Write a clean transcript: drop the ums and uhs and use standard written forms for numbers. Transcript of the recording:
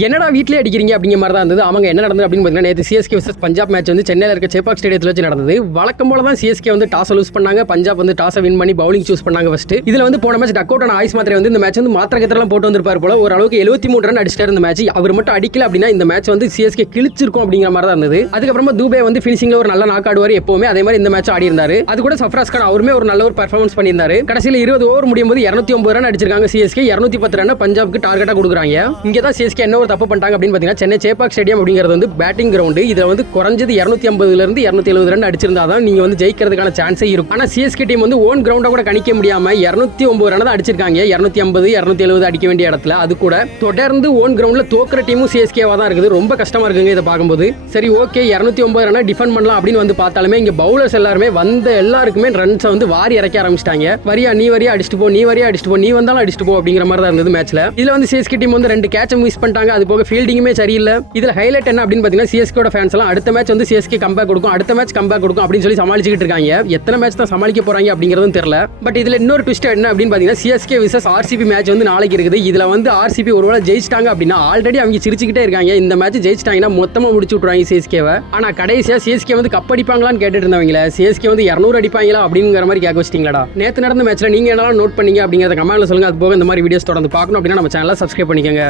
என்னடா வீட்லயே அடிக்கிறீங்க அப்படிங்கிற மாதிரி தான் இருந்தது. அவங்க என்ன நடந்தது அப்படின்னு பார்த்தீங்கன்னா, நேற்று சிஎஸ்கே vs பஞ்சாப் மேட்ச் வந்து சென்னையில் இருக்க சேப்பாக் ஸ்டேடியத்தில் வச்சு நடந்தது. வழக்கம் போல தான் சிஎஸ்கே வந்து டாஸை லூஸ் பண்ணாங்க. பஞ்சாப் வந்து டாஸை வின் பண்ணி பவுலிங் சூஸ் பண்ணாங்க ஃபர்ஸ்ட். இதில் வந்து போன மேட்ச் டக் அவுட் ஆன ஆயுஷ் மாத்திரை வந்து இந்த மேட்ச் வந்து மாத்திரை கத்திரலாம் போட்டு வந்திருப்பார் போல. ஓரளவுக்கு 73 ரன் அடிச்சிட்டாரு இந்த மேட்ச். அவர் மட்டும் அடிக்கல அப்படின்னா இந்த மேட்ச் வந்து சிஎஸ்கே கிழிச்சிருக்கும் அப்படிங்கிற மாதிரி தான் இருந்தது. அதுக்கப்புறமா தூபே வந்து ஃபினிஷிங்ல ஒரு நல்ல நாக் ஆடுவார் எப்பவுமே. அதே மாதிரி இந்த மேட்ச் ஆடி இருந்தாரு. அது கூட சஃப்ராஸ் கான் அவருமே ஒரு நல்ல ஒரு பர்ஃபார்மன்ஸ் பண்ணியிருந்தாரு. கடைசியில் 20 ஓவர் முடியும் போது 209 ரன் அடிச்சிருக்காங்க சிஎஸ்கே. 210 ரன் பஞ்சாப்க்கு டார்கெட்டா கொடுக்குறாங்க. இங்கே தான் சிஎஸ்கே என்ன ஒரு தப்பு பண்ணிட்டாங்க அப்படின்னு சென்னை சேப்பாக் ஸ்டேடியம் அப்படிங்கிறது வந்து பேட்டிங் கிரவுண்டு. இதுல வந்து குறைஞ்சது 250 இருந்து 270 ரன் அடிச்சிருந்தா தான் நீங்க வந்து ஜெயிக்கிறதுக்கான சான்ஸே இருக்கும். ஆனா சிஎஸ்கே டீம் வந்து ஓன் கிரவுண்டா கூட கணிக்க முடியாம 209 ரன் தான் அடிச்சிருக்காங்க. 250 270 அடிக்க வேண்டிய இடத்துல அது கூட தொடர்ந்து ஓன் கிரவுண்ட்ல தோக்குற டீமும் சிஎஸ்கேவா தான் இருக்குது. ரொம்ப கஷ்டமா இருக்குங்க இதை பார்க்கும்போது. சரி ஓகே 209 ரன் டிஃபெண்ட் பண்ணலாம் அப்படின்னு வந்து பார்த்தாலுமே இங்க பவுலர்ஸ் எல்லாருமே வந்த எல்லாருக்குமே ரன்ஸ் வந்து வாரி இறக்க ஆரம்பிச்சிட்டாங்க. நீ வரியா அடிச்சுட்டு போ, நீ வரியா அடிச்சுட்டு போ, நீ வந்தாலும் அடிச்சுட்டு போ அப்படிங்கிற மாதிரி தான் இருந்தது மேட்ச்ல. இதுல வந்து சிஎஸ்கே டீம் வந்து 2 கேட்ச் மிஸ் பண்ணிட்டாங்க. அது போக ஃபீல்டிங்குமே சரியில்லை. இதுல ஹைலைட் என்ன அப்படின்னு பாத்தீங்கன்னா, சிஎஸ்கே ஃபேன்ஸ் எல்லாம் அடுத்த மேட்ச் வந்து சிஎஸ்கே கம்பேக் கொடுக்கும், அடுத்த மேட்ச் கம்பேக் கொடுக்கும் அப்படின்னு சொல்லி சமாளிச்சுட்டு இருக்காங்க. எத்தனை மேட்ச் தான் சமாளிக்க போறாங்க அப்படிங்கிறதும் தெரியல. பட் இதுல இன்னொரு ட்விஸ்ட் என்ன அப்படின்னு பாத்தீங்கன்னா, சிஎஸ்கே vs ஆர்சிபி மேட்ச் வந்து நாளைக்கு இருக்குது. இதுல வந்து ஆர்சிபி ஒருவேளை ஜெயிச்சிட்டாங்க அப்படின்னா ஆல்ரெடி அவங்க சிரிச்சுக்கிட்டே இருக்காங்க. இந்த மேட்ச் ஜெயிச்சிட்டாங்கன்னா மொத்தமா முடிச்சு விட்டுருவாங்க சிஎஸ்கேவை. ஆனா கடைசியா சிஎஸ்கே வந்து கப் அடிப்பாங்களான்னு கேட்டுட்டு இருந்தவங்களே, சிஎஸ்கே வந்து 200 அடிப்பாங்களா அப்படிங்கிற மாதிரி கேட்க வச்சிட்டீங்களா. நேற்று நடந்த மேட்ச்ல நீங்க என்னெல்லாம் நோட் பண்ணீங்க அப்படிங்கறத கமெண்ட்ல சொல்லுங்க. அது போக இந்த மாதிரி வீடியோஸ் தொடர்ந்து பார்க்கணும் அப்படின்னா நம்ம சேனலை சப்ஸ்கிரைப் பண்ணிக்கோங்க.